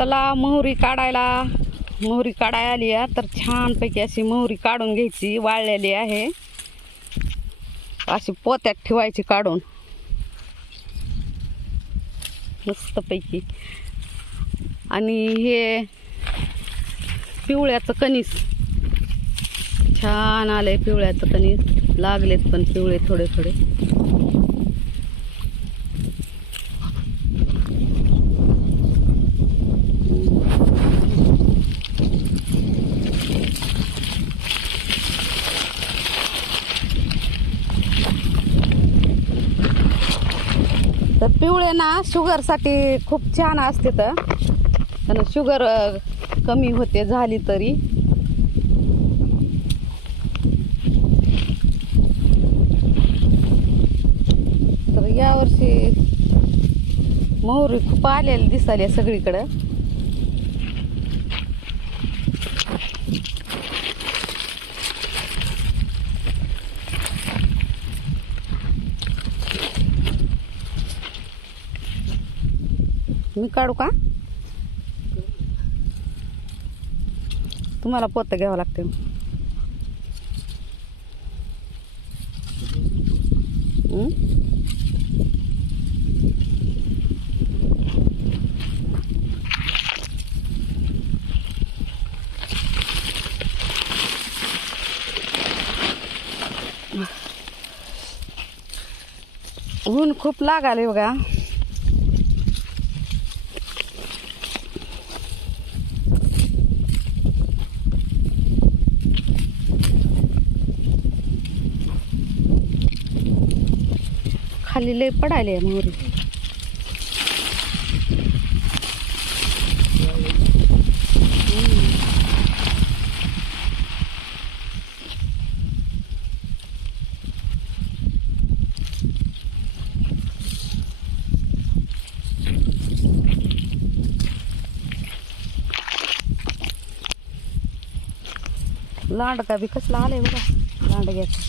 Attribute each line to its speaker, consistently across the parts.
Speaker 1: चला मोहरी काढायला. मोहरी काढायला आली आहे. तर छानपैकी अशी मोहरी काढून घ्यायची वाळलेली आहे. अशी पोत्यात ठेवायची काढून. मस्तपैकी. आणि हे पिवळ्याचं कणीस. छान आलंय पिवळ्याचं कणीस. लागलेत पण पिवळे थोडे थोडे. तर पिवळे ना शुगरसाठी खूप छान असते तर. आणि शुगर कमी होते झाली तरी. तर यावर्षी मोहरी खूप आलेली दिसाली सगळीकडं. मी काढू का? तुम्हाला पोतं घ्यावं लागते. ऊन खूप लागाले बघा. खाली लय पडायले मोहरी लांडका बी कसला आलाय बघा लांडग्याचा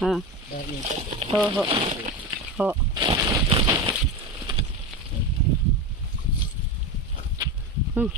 Speaker 1: हां हो हो हो हं.